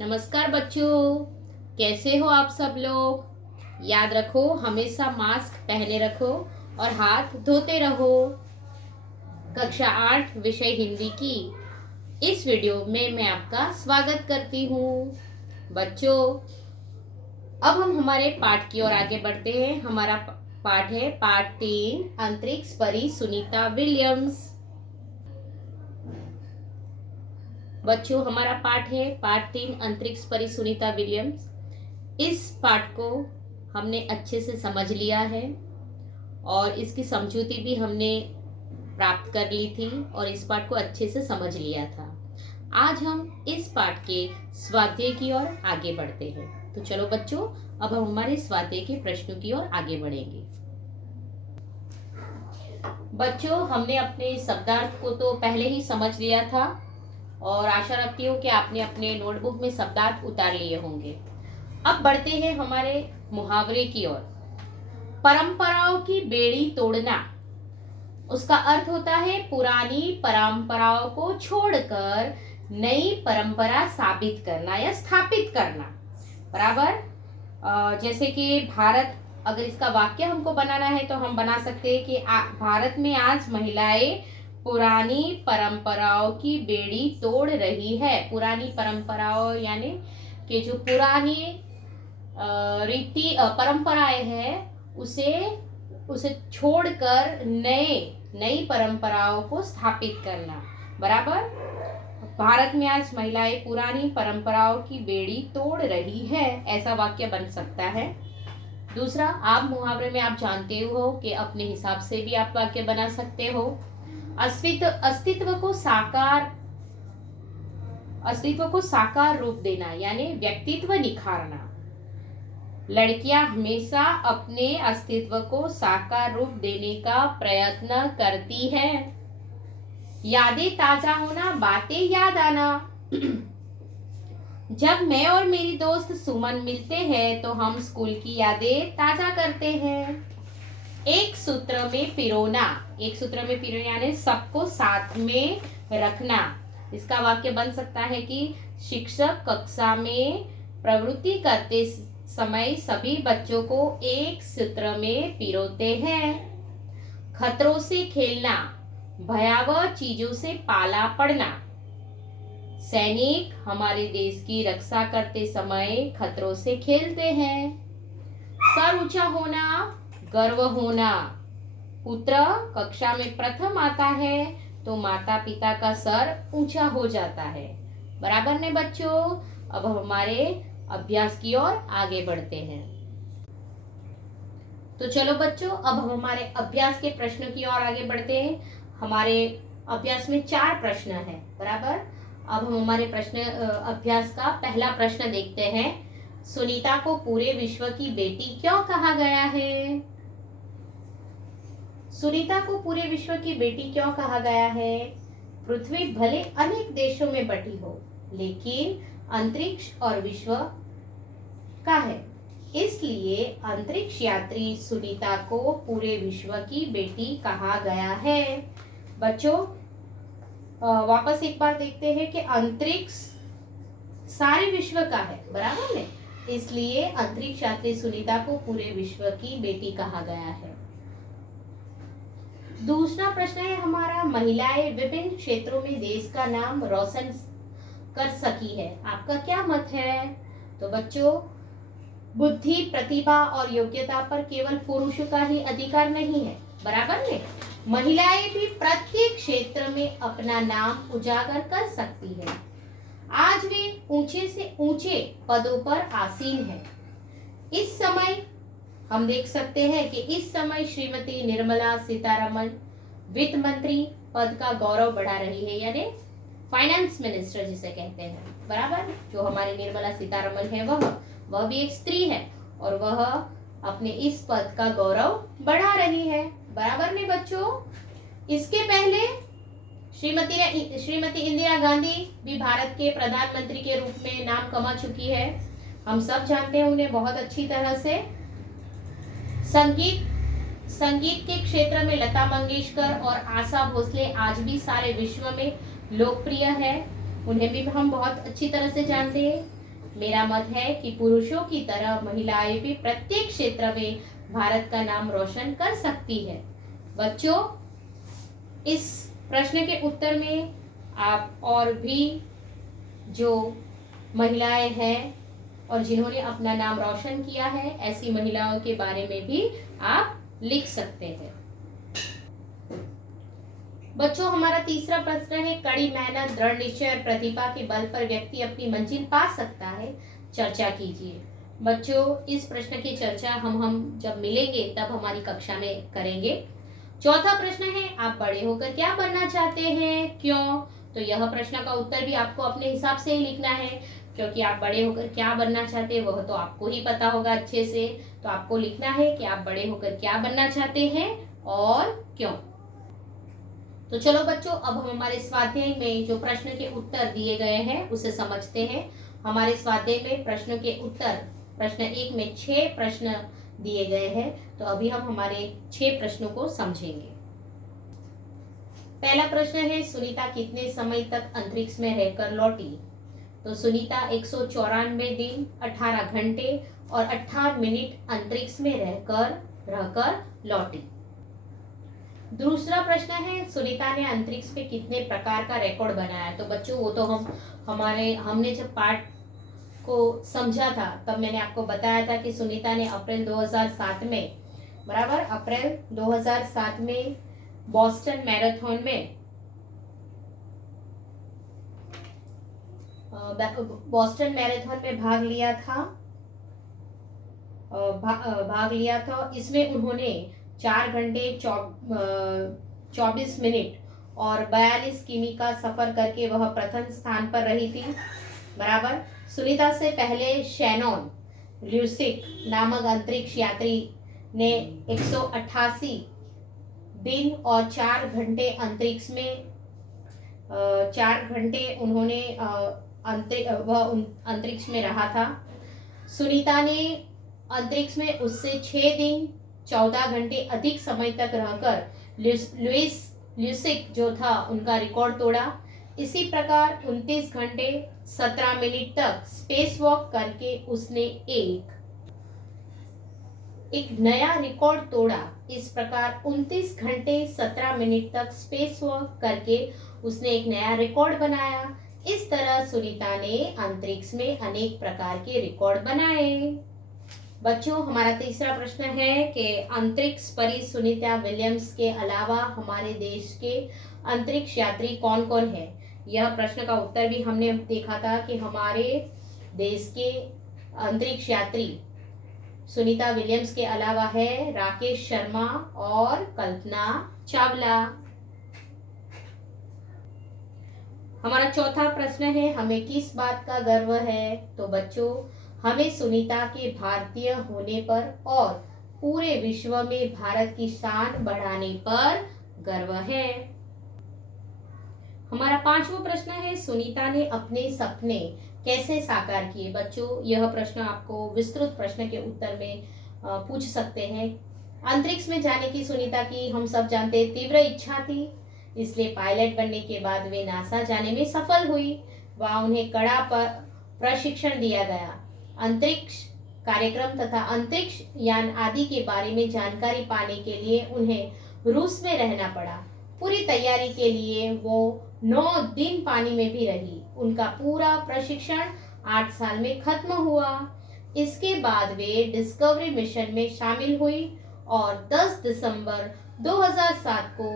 नमस्कार बच्चों, कैसे हो आप सब लोग। याद रखो, हमेशा मास्क पहने रखो और हाथ धोते रहो। कक्षा 8 विषय हिंदी की इस वीडियो में मैं आपका स्वागत करती हूँ। बच्चों, अब हम हमारे पाठ की ओर आगे बढ़ते हैं। हमारा पाठ है पाठ 3, अंतरिक्ष परी सुनीता विलियम्स। बच्चों, हमारा पाठ है पाठ 3, अंतरिक्ष परी सुनीता विलियम्स। इस पाठ को हमने अच्छे से समझ लिया है और इसकी समझूती भी हमने प्राप्त कर ली थी और इस पाठ को अच्छे से समझ लिया था। आज हम इस पाठ के स्वाध्याय की ओर आगे बढ़ते हैं। तो चलो बच्चों, अब हम हमारे स्वाध्याय के प्रश्नों की ओर आगे बढ़ेंगे। बच्चों, हमने अपने शब्दार्थ को तो पहले ही समझ लिया था और आशा रखती हूँ कि आपने अपने नोटबुक में शब्दार्थ उतार लिए होंगे। अब बढ़ते हैं हमारे मुहावरे की ओर। परंपराओं की बेड़ी तोड़ना, उसका अर्थ होता है पुरानी परंपराओं को छोड़कर नई परंपरा साबित करना या स्थापित करना। बराबर। जैसे कि भारत, अगर इसका वाक्य हमको बनाना है तो हम बना सकते हैं कि भारत में आज महिलाएं पुरानी परंपराओं की बेड़ी तोड़ रही है। पुरानी परंपराओं यानी कि जो पुरानी रीति परंपराएं हैं उसे छोड़कर नई परंपराओं को स्थापित करना। बराबर। भारत में आज महिलाएं पुरानी परंपराओं की बेड़ी तोड़ रही है, ऐसा वाक्य बन सकता है। दूसरा, आप मुहावरे में आप जानते हो कि अपने हिसाब से भी आप वाक्य बना सकते हो। अस्तित्व को साकार रूप देना यानी व्यक्तित्व निखारना। लड़कियां हमेशा अपने अस्तित्व को साकार रूप देने का प्रयत्न करती हैं। यादें ताजा होना, बातें याद आना। जब मैं और मेरी दोस्त सुमन मिलते हैं तो हम स्कूल की यादें ताजा करते हैं। एक सूत्र में पिरोना यानी सबको साथ में रखना। इसका वाक्य बन सकता है कि शिक्षक कक्षा में प्रवृत्ति करते समय सभी बच्चों को एक सूत्र में पिरोते हैं। खतरों से खेलना, भयावह चीजों से पाला पड़ना। सैनिक हमारे देश की रक्षा करते समय खतरों से खेलते हैं। सर ऊंचा होना, गर्व होना। पुत्र कक्षा में प्रथम आता है तो माता पिता का सर ऊंचा हो जाता है। बराबर ने बच्चों। अब हमारे अभ्यास की ओर आगे बढ़ते हैं। तो चलो बच्चों, अब हम हमारे अभ्यास के प्रश्नों की ओर आगे बढ़ते हैं। हमारे अभ्यास में 4 प्रश्न है। बराबर। अब हम हमारे अभ्यास का पहला प्रश्न देखते हैं। सुनीता को पूरे विश्व की बेटी क्यों कहा गया है? सुनीता को पूरे विश्व की बेटी क्यों कहा गया है? पृथ्वी भले अनेक देशों में बटी हो, लेकिन अंतरिक्ष और विश्व का है, इसलिए अंतरिक्ष यात्री सुनीता को पूरे विश्व की बेटी कहा गया है। बच्चों, वापस एक बार देखते हैं कि अंतरिक्ष सारे विश्व का है। बराबर है, इसलिए अंतरिक्ष यात्री सुनीता को पूरे विश्व की बेटी कहा गया है। दूसरा प्रश्न है हमारा, महिलाएं विभिन्न क्षेत्रों में देश का नाम रोशन कर सकी है, आपका क्या मत है? तो बच्चों, बुद्धि, प्रतिभा और योग्यता पर केवल पुरुषों का ही अधिकार नहीं है। बराबर है, महिलाएं भी प्रत्येक क्षेत्र में अपना नाम उजागर कर सकती है। आज वे ऊंचे से ऊंचे पदों पर आसीन है। इस समय हम देख सकते हैं कि इस समय श्रीमती निर्मला सीतारमण वित्त मंत्री पद का गौरव बढ़ा रही है, यानी फाइनेंस मिनिस्टर जिसे कहते हैं। बराबर। जो हमारी निर्मला सीतारमण है वह भी एक स्त्री है और वह अपने इस पद का गौरव बढ़ा रही है। बराबर में बच्चों। इसके पहले श्रीमती इंदिरा गांधी भी भारत के प्रधानमंत्री के रूप में नाम कमा चुकी है। हम सब जानते हैं उन्हें बहुत अच्छी तरह से। संगीत के क्षेत्र में लता मंगेशकर और आशा भोसले आज भी सारे विश्व में लोकप्रिय है। उन्हें भी हम बहुत अच्छी तरह से जानते हैं। मेरा मत है कि पुरुषों की तरह महिलाएं भी प्रत्येक क्षेत्र में भारत का नाम रोशन कर सकती है। बच्चों, इस प्रश्न के उत्तर में आप और भी जो महिलाएं हैं और जिन्होंने अपना नाम रोशन किया है, ऐसी महिलाओं के बारे में भी आप लिख सकते हैं। बच्चों, हमारा तीसरा प्रश्न है, कड़ी मेहनत, दृढ़ निश्चय और प्रतिभा के बल पर व्यक्ति अपनी मंजिल पा सकता है। चर्चा कीजिए। बच्चों, इस प्रश्न की चर्चा हम जब मिलेंगे तब हमारी कक्षा में करेंगे। चौथा प्रश्न है, आप बड़े होकर क्या बनना चाहते हैं, क्यों? तो यह प्रश्न का उत्तर भी आपको अपने हिसाब से ही लिखना है, क्योंकि आप बड़े होकर क्या बनना चाहते हैं वह तो आपको ही पता होगा अच्छे से। तो आपको लिखना है कि आप बड़े होकर क्या बनना चाहते हैं और क्यों। तो चलो बच्चों, अब हम हमारे स्वाध्याय में जो प्रश्न के उत्तर दिए गए हैं उसे समझते हैं। हमारे स्वाध्याय में प्रश्न के उत्तर, प्रश्न 1 में 6 प्रश्न दिए गए हैं। तो अभी हम हमारे 6 प्रश्नों को समझेंगे। पहला प्रश्न है, सुनीता कितने समय तक अंतरिक्ष में रहकर लौटी? तो सुनीता 194 दिन, 18 घंटे और 18 मिनट अंतरिक्ष में रहकर लौटी। दूसरा प्रश्न है, सुनीता ने अंतरिक्ष में कितने प्रकार का रिकॉर्ड बनाया? तो बच्चों, वो तो हमने जब पाठ को समझा था तब मैंने आपको बताया था कि सुनीता ने अप्रैल 2007 में, बराबर, अप्रैल 2007 में बोस्टन मैराथन में भाग लिया था। इसमें उन्होंने 4 घंटे 24 मिनट और 42 किमी का सफर करके वह प्रथम स्थान पर रही थी, बराबर। सुनीता से पहले शैनॉन ल्यूसिक नामक अंतरिक्ष यात्री ने 188 दिन और 4 घंटे अंतरिक्ष में 4 घंटे उन्होंने अंतरिक्ष में रहा था। सुनीता ने अंतरिक्ष में उससे 6 दिन 14 घंटे अधिक समय तक रहकर लुइस ल्यूसिक जो था उनका रिकॉर्ड तोड़ा। इसी प्रकार 29 घंटे 17 मिनट तक स्पेस वॉक करके उसने एक नया रिकॉर्ड तोड़ा। इस प्रकार 29 घंटे 17 मिनट तक स्पेस वॉक करके उसने एक नया रिकॉर्ड बनाया। इस तरह सुनीता ने अंतरिक्ष में अनेक प्रकार के रिकॉर्ड बनाए। बच्चों, हमारा तीसरा प्रश्न है कि अंतरिक्ष परी सुनीता विलियम्स के अलावा हमारे देश के अंतरिक्ष यात्री कौन कौन है? यह प्रश्न का उत्तर भी हमने देखा था कि हमारे देश के अंतरिक्ष यात्री सुनीता विलियम्स के अलावा है राकेश शर्मा और कल्पना चावला। हमारा चौथा प्रश्न है, हमें किस बात का गर्व है? तो बच्चों, हमें सुनीता के भारतीय होने पर और पूरे विश्व में भारत की शान बढ़ाने पर गर्व है। हमारा पांचवा प्रश्न है, सुनीता ने अपने सपने कैसे साकार किए? बच्चों, यह प्रश्न आपको विस्तृत प्रश्न के उत्तर में पूछ सकते हैं। अंतरिक्ष में जाने की सुनीता की हम सब जानते तीव्र इच्छा थी, इसलिए पायलट बनने के बाद वे नासा जाने में सफल हुई। वहां उन्हें कड़ा प्रशिक्षण दिया गया। अंतरिक्ष कार्यक्रम तथा अंतरिक्ष यान आदि के बारे में जानकारी पाने के लिए उन्हें रूस में रहना पड़ा। पूरी तैयारी के लिए वो 9 दिन पानी में भी रही। उनका पूरा प्रशिक्षण 8 साल में खत्म हुआ। इसके बाद वे डिस्कवरी मिशन में शामिल हुई और 10 दिसंबर 2007 को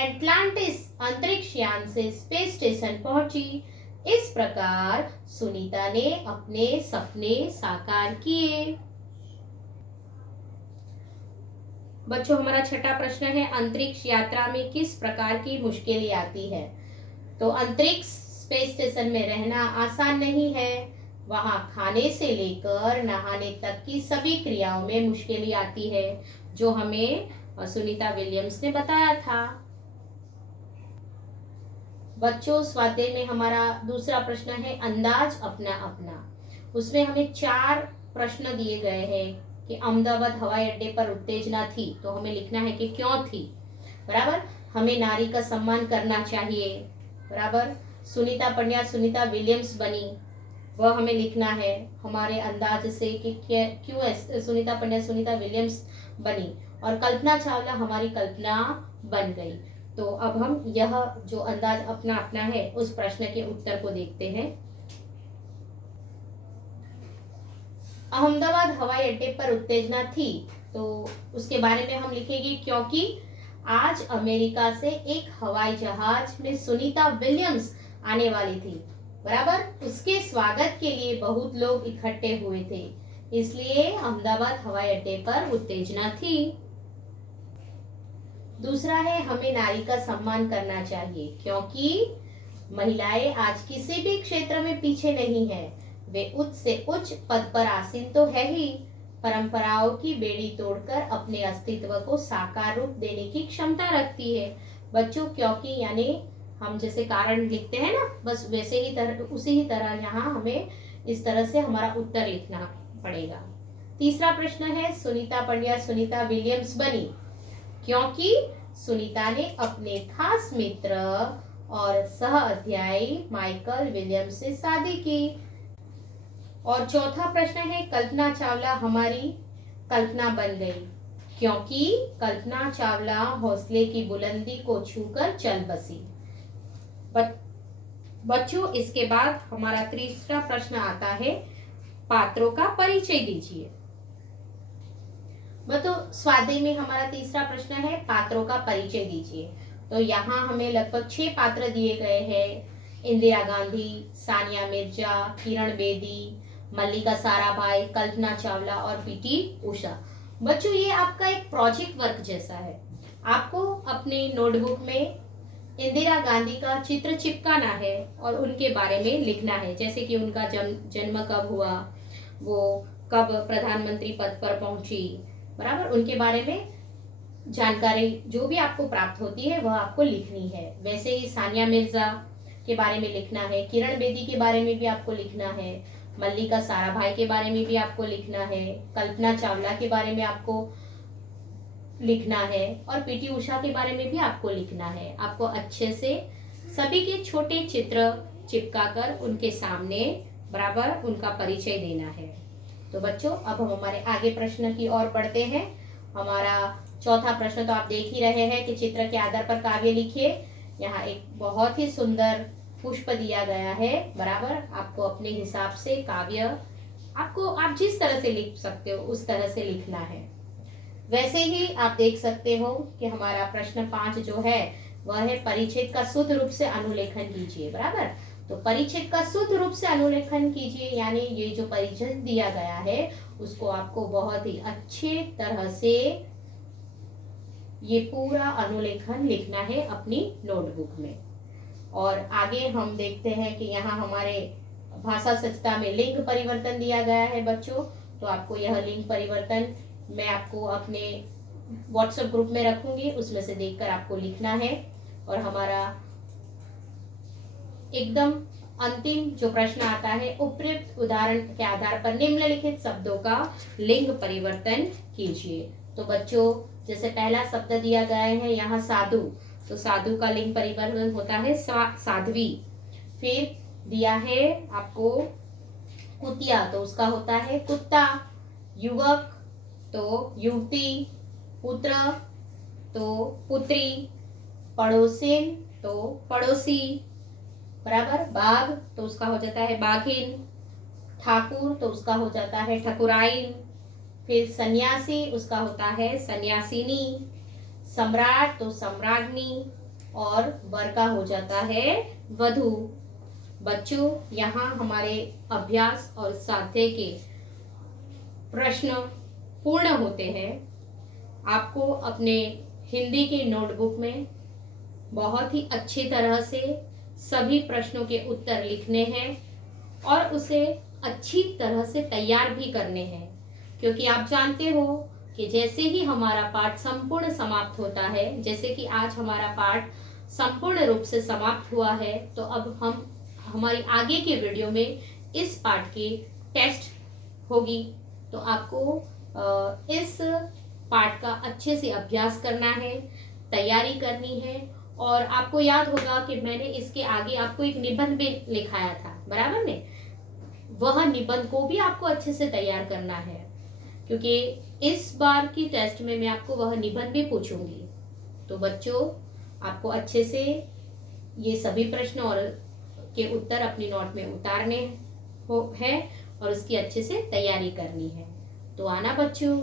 एटलांटिस अंतरिक्ष यान से स्पेस स्टेशन पहुंची। इस प्रकार सुनीता ने अपने सपने साकार किए। बच्चों, हमारा छठा प्रश्न है, अंतरिक्ष यात्रा में किस प्रकार की मुश्किलें आती है? तो अंतरिक्ष स्पेस स्टेशन में रहना आसान नहीं है। वहां खाने से लेकर नहाने तक की सभी क्रियाओं में मुश्किलें आती है, जो हमें सुनीता विलियम्स ने बताया था। बच्चों, स्वाध्याय में हमारा दूसरा प्रश्न है, अंदाज अपना अपना। उसमें हमें 4 प्रश्न दिए गए हैं कि अहमदाबाद हवाई अड्डे पर उत्तेजना थी, तो हमें लिखना है कि क्यों थी, बराबर। हमें नारी का सम्मान करना चाहिए, बराबर। सुनीता पंड्या सुनीता विलियम्स बनी, वह हमें लिखना है हमारे अंदाज से कि क्यों सुनीता पंड्या सुनीता विलियम्स बनी और कल्पना चावला हमारी कल्पना बन गई। तो अब हम यह जो अंदाज अपना अपना है उस प्रश्न के उत्तर को देखते हैं। अहमदाबाद हवाई अड्डे पर उत्तेजना थी, तो उसके बारे में हम लिखेंगे क्योंकि आज अमेरिका से एक हवाई जहाज में सुनीता विलियम्स आने वाली थी, बराबर। उसके स्वागत के लिए बहुत लोग इकट्ठे हुए थे, इसलिए अहमदाबाद हवाई अड्डे पर उत्तेजना थी। दूसरा है हमें नारी का सम्मान करना चाहिए क्योंकि महिलाएं आज किसी भी क्षेत्र में पीछे नहीं है, वे उच्च से उच्च पद पर आसीन तो है ही, परंपराओं की बेड़ी तोड़कर अपने अस्तित्व को साकार रूप देने की क्षमता रखती है। बच्चों क्योंकि यानी हम जैसे कारण लिखते हैं ना, बस वैसे ही उसी ही तरह यहाँ हमें इस तरह से हमारा उत्तर लिखना पड़ेगा। तीसरा प्रश्न है सुनीता पंड्या सुनीता विलियम्स बनी क्योंकि सुनीता ने अपने खास मित्र और सह अध्यायी माइकल विलियम्स से शादी की। और चौथा प्रश्न है कल्पना चावला हमारी कल्पना बन गई क्योंकि कल्पना चावला हौसले की बुलंदी को छूकर चल बसी। बच्चों इसके बाद हमारा तीसरा प्रश्न आता है पात्रों का परिचय दीजिए। तो स्वाध्याय में हमारा तीसरा प्रश्न है पात्रों का परिचय दीजिए। तो यहाँ हमें लगभग 6 पात्र दिए गए हैं, इंदिरा गांधी, सानिया मिर्जा, किरण बेदी, मल्लिका साराभाई, कल्पना चावला और पीटी उषा। बच्चों ये आपका एक प्रोजेक्ट वर्क जैसा है, आपको अपने नोटबुक में इंदिरा गांधी का चित्र चिपकाना है और उनके बारे में लिखना है, जैसे कि उनका जन्म कब हुआ, वो कब प्रधानमंत्री पद पर पहुंची, बराबर। उनके बारे में जानकारी जो भी आपको प्राप्त होती है वह आपको लिखनी है। वैसे ही सानिया मिर्जा के बारे में लिखना है, किरण बेदी के बारे में भी आपको लिखना है, मल्लिका साराभाई के बारे में भी आपको लिखना है, कल्पना चावला के बारे में आपको लिखना है और पीटी उषा के बारे में भी आपको लिखना है। आपको अच्छे से सभी के छोटे चित्र चिपकाकर उनके सामने बराबर उनका परिचय देना है। तो बच्चों अब हम हमारे आगे प्रश्न की ओर बढ़ते हैं। हमारा चौथा प्रश्न तो आप देख ही रहे हैं कि चित्र के आधार पर काव्य लिखिए। यहाँ एक बहुत ही सुंदर पुष्प दिया गया है, बराबर। आपको अपने हिसाब से काव्य आप जिस तरह से लिख सकते हो उस तरह से लिखना है। वैसे ही आप देख सकते हो कि हमारा प्रश्न 5 जो है वह है परिच्छेद का शुद्ध रूप से अनुलेखन कीजिए, बराबर। तो परिच्छेद का शुद्ध रूप से अनुलेखन कीजिए, यानी ये जो परिच्छेद दिया गया है उसको आपको बहुत ही अच्छे तरह से ये पूरा अनुलेखन लिखना है अपनी नोटबुक में। और आगे हम देखते हैं कि यहाँ हमारे भाषा सचता में लिंग परिवर्तन दिया गया है बच्चों। तो आपको यह लिंग परिवर्तन मैं आपको अपने व्हाट्सएप ग्रुप में रखूंगी, उसमें से देखकर आपको लिखना है। और हमारा एकदम अंतिम जो प्रश्न आता है उपयुक्त उदाहरण के आधार पर निम्नलिखित शब्दों का लिंग परिवर्तन कीजिए। तो बच्चों जैसे पहला शब्द दिया गया है यहाँ साधु, तो साधु का लिंग परिवर्तन होता है साध्वी। फिर दिया है आपको कुतिया, तो उसका होता है कुत्ता। युवक तो युवती, पुत्र तो पुत्री, पड़ोसिन तो पड़ोसी, बराबर। बाघ तो उसका हो जाता है बाघिन, ठाकुर तो उसका हो जाता है ठकुराइन, फिर सन्यासी उसका होता है सन्यासिनी, सम्राट तो सम्राज्ञी और वर का हो जाता है वधू। बच्चों यहाँ हमारे अभ्यास और स्वाध्याय के प्रश्न पूर्ण होते हैं। आपको अपने हिंदी के नोटबुक में बहुत ही अच्छी तरह से सभी प्रश्नों के उत्तर लिखने हैं और उसे अच्छी तरह से तैयार भी करने हैं, क्योंकि आप जानते हो कि जैसे ही हमारा पाठ संपूर्ण समाप्त होता है, जैसे कि आज हमारा पाठ संपूर्ण रूप से समाप्त हुआ है, तो अब हम हमारी आगे के वीडियो में इस पाठ की टेस्ट होगी। तो आपको इस पाठ का अच्छे से अभ्यास करना है, तैयारी करनी है। और आपको याद होगा कि मैंने इसके आगे आपको एक निबंध भी लिखाया था, बराबर ने। वह निबंध को भी आपको अच्छे से तैयार करना है, क्योंकि इस बार की टेस्ट में मैं आपको वह निबंध भी पूछूंगी। तो बच्चों, आपको अच्छे से ये सभी प्रश्न और के उत्तर अपनी नोट में उतारने है और उसकी अच्छे से तैयारी करनी है। तो आना बच्चों।